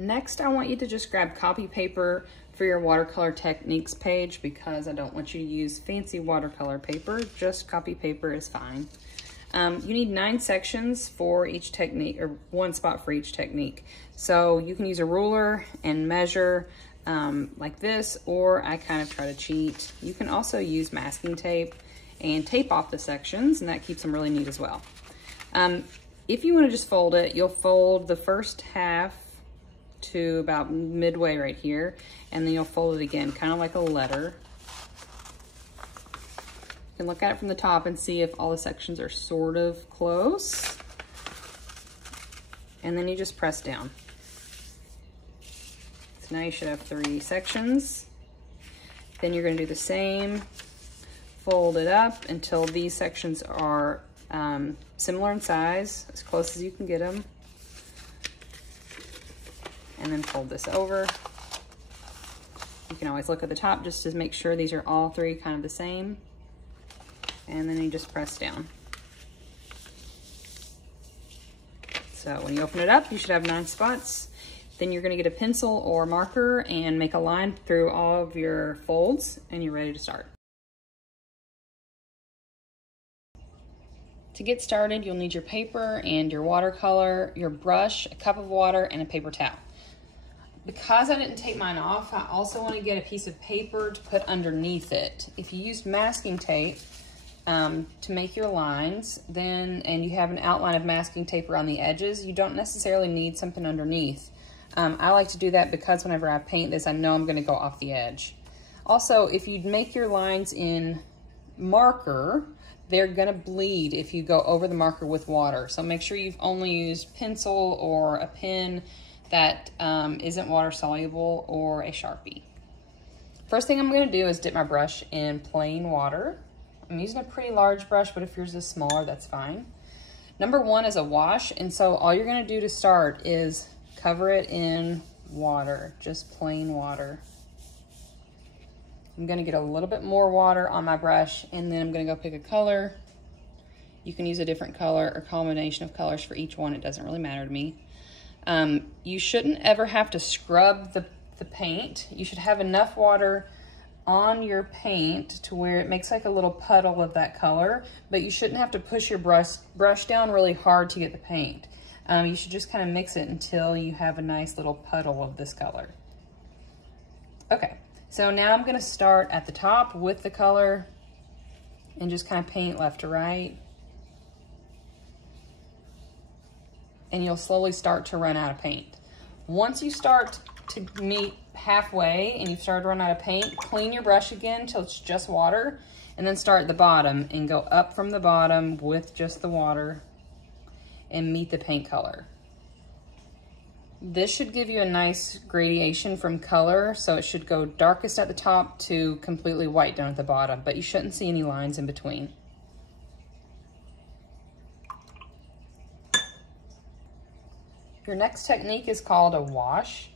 Next, I want you to just grab copy paper for your Watercolor Techniques page because I don't want you to use fancy watercolor paper. Just copy paper is fine. You need 9 sections for each technique, or 1 spot for each technique. So you can use a ruler and measure like this, or I kind of try to cheat. You can also use masking tape and tape off the sections, and that keeps them really neat as well. If you want to just fold it, you'll fold the first half to about midway right here, and then you'll fold it again, kind of like a letter. You can look at it from the top and see if all the sections are sort of close. And then you just press down. So now you should have 3 sections. Then you're going to do the same, fold it up until these sections are similar in size, as close as you can get them. And then fold this over. You can always look at the top just to make sure these are all 3 kind of the same. And then you just press down. So when you open it up, you should have 9 spots. Then you're going to get a pencil or marker and make a line through all of your folds, and you're ready to start. To get started, you'll need your paper and your watercolor, your brush, a cup of water, and a paper towel. Because I didn't take mine off, I also want to get a piece of paper to put underneath it. If you used masking tape to make your lines, and you have an outline of masking tape around the edges, you don't necessarily need something underneath. I like to do that because whenever I paint this, I know I'm going to go off the edge. Also, if you make your lines in marker, they're going to bleed if you go over the marker with water. So make sure you've only used pencil or a pen that isn't water soluble, or a Sharpie. First thing I'm going to do is dip my brush in plain water. I'm using a pretty large brush, but if yours is smaller, that's fine. Number 1 is a wash, and so all you're going to do to start is cover it in water, just plain water. I'm going to get a little bit more water on my brush, and then I'm going to go pick a color. You can use a different color or combination of colors for each one. It doesn't really matter to me. You shouldn't ever have to scrub the paint. You should have enough water on your paint to where it makes like a little puddle of that color, but you shouldn't have to push your brush down really hard to get the paint. You should just kind of mix it until you have a nice little puddle of this color. Okay, so now I'm going to start at the top with the color and just kind of paint left to right. And you'll slowly start to run out of paint. Once you start to meet halfway and you've started to run out of paint, clean your brush again till it's just water, and then start at the bottom and go up from the bottom with just the water and meet the paint color. This should give you a nice gradation from color, so it should go darkest at the top to completely white down at the bottom, but you shouldn't see any lines in between. Your next technique is called a wash.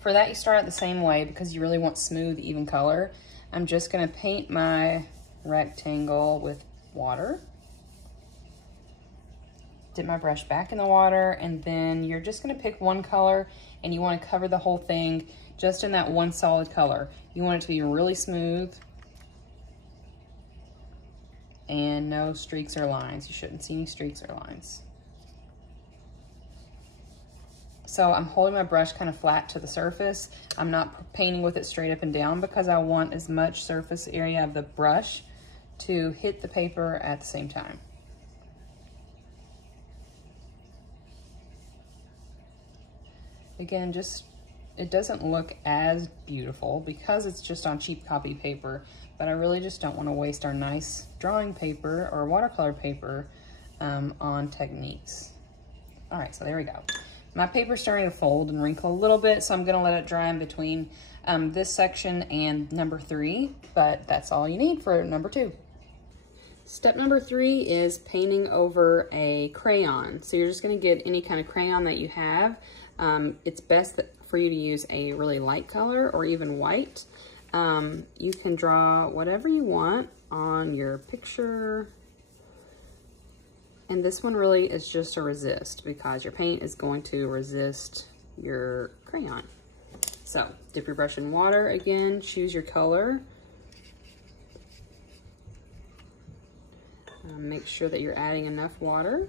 For that, you start out the same way because you really want smooth, even color. I'm just going to paint my rectangle with water. Dip my brush back in the water, and then you're just going to pick one color, and you want to cover the whole thing just in that one solid color. You want it to be really smooth and no streaks or lines. You shouldn't see any streaks or lines. So I'm holding my brush kind of flat to the surface. I'm not painting with it straight up and down because I want as much surface area of the brush to hit the paper at the same time. Again, it doesn't look as beautiful because it's just on cheap copy paper, but I really just don't want to waste our nice drawing paper or watercolor paper on techniques. All right, so there we go. My paper's starting to fold and wrinkle a little bit, so I'm gonna let it dry in between this section and number 3, but that's all you need for number 2. Step number 3 is painting over a crayon. So you're just gonna get any kind of crayon that you have. It's best for you to use a really light color or even white. You can draw whatever you want on your picture. And this one really is just a resist because your paint is going to resist your crayon. So dip your brush in water again, choose your color. Make sure that you're adding enough water.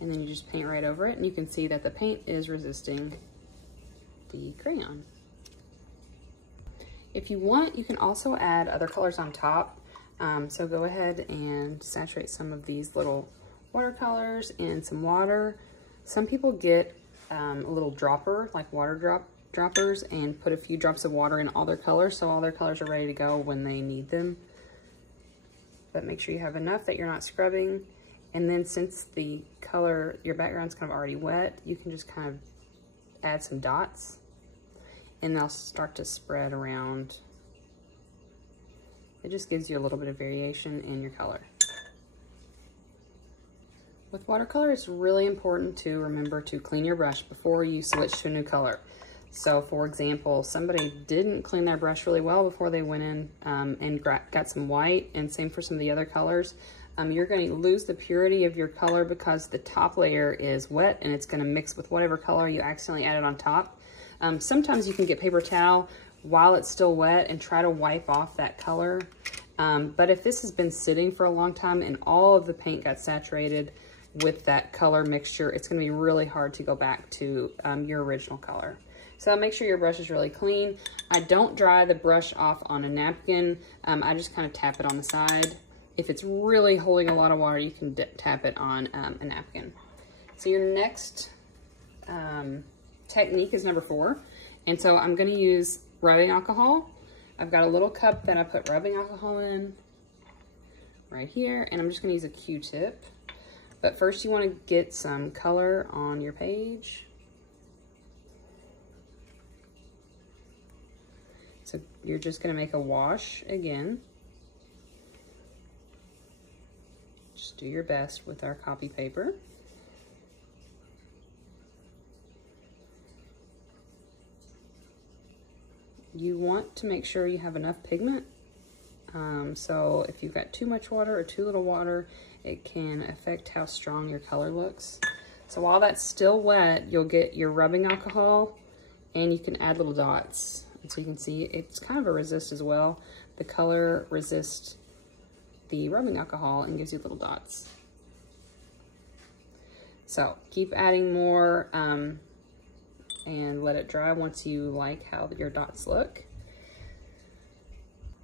And then you just paint right over it, and you can see that the paint is resisting the crayon. If you want, you can also add other colors on top. So go ahead and saturate some of these little watercolors in some water. Some people get a little dropper, like water droppers, and put a few drops of water in all their colors, so all their colors are ready to go when they need them. But make sure you have enough that you're not scrubbing. And then since the color, your background's kind of already wet, you can just kind of add some dots, and they'll start to spread around. It just gives you a little bit of variation in your color. With watercolor, it's really important to remember to clean your brush before you switch to a new color. So for example, somebody didn't clean their brush really well before they went in and got some white, and same for some of the other colors. You're going to lose the purity of your color because the top layer is wet and it's going to mix with whatever color you accidentally added on top. Sometimes you can get paper towel while it's still wet and try to wipe off that color. But if this has been sitting for a long time and all of the paint got saturated with that color mixture, it's going to be really hard to go back to your original color. So make sure your brush is really clean. I don't dry the brush off on a napkin. I just kind of tap it on the side. If it's really holding a lot of water, you can tap it on a napkin. So your next technique is number 4. And so I'm gonna use rubbing alcohol. I've got a little cup that I put rubbing alcohol in right here, and I'm just gonna use a Q-tip. But first you wanna get some color on your page. So you're just gonna make a wash again. Just do your best with our copy paper. You want to make sure you have enough pigment. So if you've got too much water or too little water, it can affect how strong your color looks. So while that's still wet, you'll get your rubbing alcohol and you can add little dots. And so you can see it's kind of a resist as well. The color resists the rubbing alcohol and gives you little dots. So keep adding more and let it dry once you like how your dots look.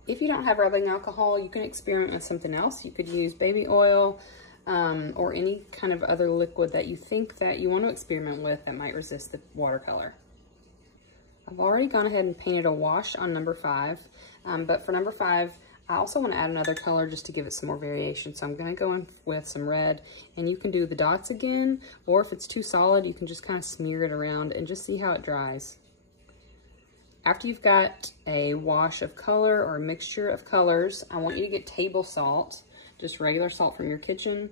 If you don't have rubbing alcohol, you can experiment with something else. You could use baby oil or any kind of other liquid that you think that you want to experiment with that might resist the watercolor. I've already gone ahead and painted a wash on number 5, but for number 5, I also want to add another color just to give it some more variation. So I'm going to go in with some red, and you can do the dots again, or if it's too solid, you can just kind of smear it around and just see how it dries. After you've got a wash of color or a mixture of colors, I want you to get table salt, just regular salt from your kitchen,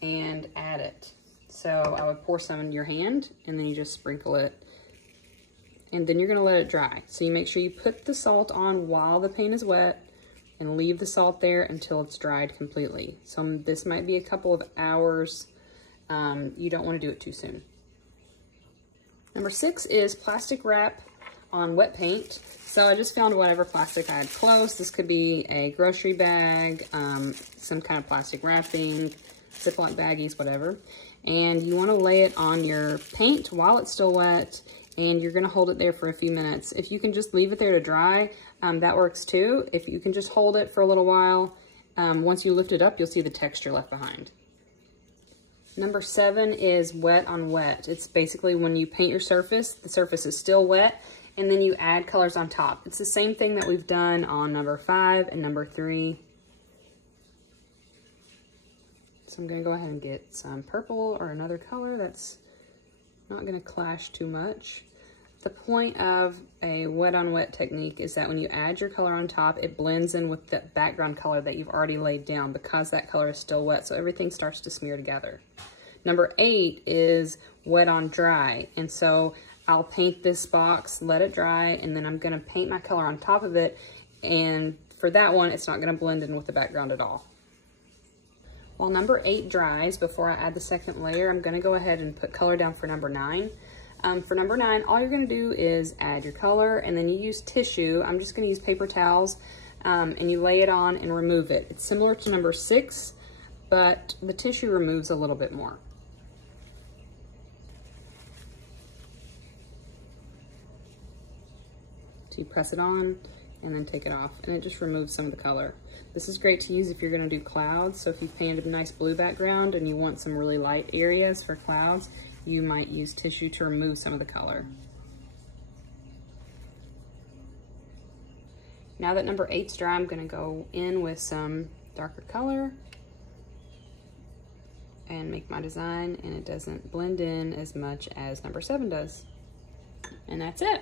and add it. So I would pour some in your hand, and then you just sprinkle it, and then you're going to let it dry. So you make sure you put the salt on while the paint is wet, and leave the salt there until it's dried completely. So this might be a couple of hours. You don't want to do it too soon. Number 6 is plastic wrap on wet paint. So I just found whatever plastic I had close. This could be a grocery bag, some kind of plastic wrapping, Ziploc baggies, whatever. And you want to lay it on your paint while it's still wet, and you're going to hold it there for a few minutes. If you can just leave it there to dry, that works too. If you can just hold it for a little while, once you lift it up, you'll see the texture left behind. Number 7 is wet on wet. It's basically when you paint your surface, the surface is still wet, and then you add colors on top. It's the same thing that we've done on number 5 and number 3. So I'm going to go ahead and get some purple or another color that's not going to clash too much. The point of a wet on wet technique is that when you add your color on top, it blends in with the background color that you've already laid down because that color is still wet, so everything starts to smear together. Number 8 is wet on dry, and so I'll paint this box, let it dry, and then I'm going to paint my color on top of it, and for that one, it's not going to blend in with the background at all. While number 8 dries, before I add the second layer, I'm gonna go ahead and put color down for number 9. For number 9, all you're gonna do is add your color, and then you use tissue. I'm just gonna use paper towels, and you lay it on and remove it. It's similar to number 6, but the tissue removes a little bit more. So you press it on and then take it off, and it just removes some of the color. This is great to use if you're gonna do clouds. So if you've painted a nice blue background and you want some really light areas for clouds, you might use tissue to remove some of the color. Now that number 8's dry, I'm gonna go in with some darker color and make my design, and it doesn't blend in as much as number 7 does. And that's it.